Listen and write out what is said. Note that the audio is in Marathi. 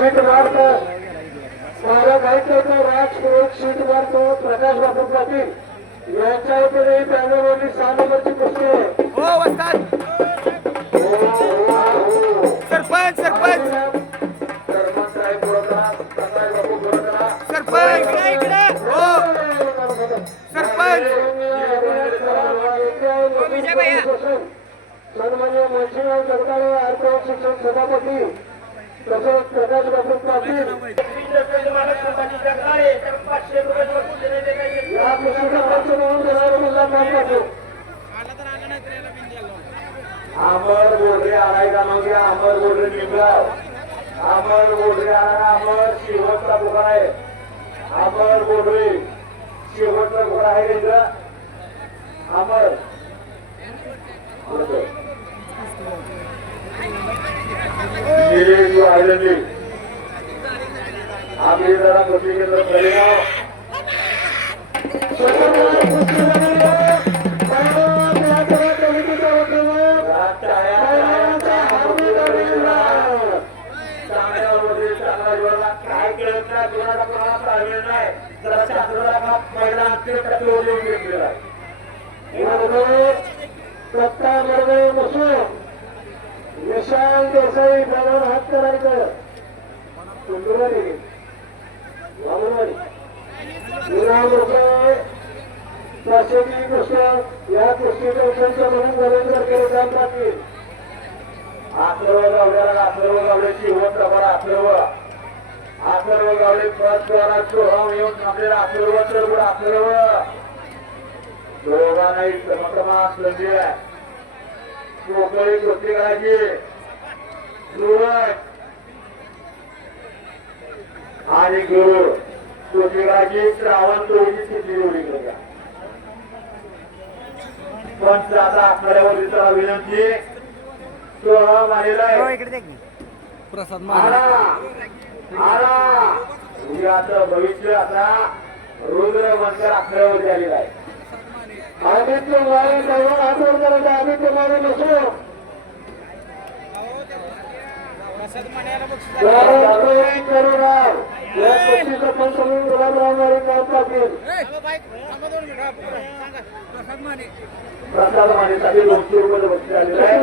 शीट मारतो माझ्या गायचं राज एक शीट मारतो प्रकाश बापू पाटील. यांच्या इकडे बँगलोरची सहा नंबरची हो हो, हो, हो. सरपंच. सरपंच सरपंच पुरवठा. सरपंच. हो सरपंच सन्मान्य मनशिराव जगदाळे अर्थ शिक्षण सभापती. तसेच प्रकाश बापू पाटील या पुस्तकाचं देणारे पाठव. अमर बोर्डे आलाय का मग या अमर बोर्डे निमगाव अमर बोर्डे आला अमर शेवटचा दुकान आहे. अमर बोर्डे शेवटचा दुकान आहे इथं? अमर. गिरीश आम्ही जरा कृषी केंद्र परिणाम महिला केलं नाही विशाल देसाई बरोबर हात करायचं. कुंडुवारी या गोष्टीचं संच म्हणून नरेंद्र केले जात राहतील अथर्व गावड्याला अथर्व गावड्याची होत प्रमाण अथर्व. अथर्व गावडे प्रद्वारा सोहम येऊन थांबलेला अथर्व चढवड अथर्व. दोघांनाही समक्रमास संधी आहे. पोकळी कृती करायची. सुरत आणि गुरु गोष्टी श्रावण तोडीची स्थिती एवढी करूया पण आता आखाड्यावरती त्याला विनंती आहे. प्रसाद उद्याचं भविष्य आता रुद्र मंत्र आखाड्यावरती आलेला आहे. हातवर करायचा आदित्य मारे नसो जागोई करुणाव या पक्षीचं पंच म्हणून गुलाबराव मारे नाव पाटील प्रसाद माने. प्रसाद मानेसाठी दोनशे रुपये बक्षीस आलेलं आहे.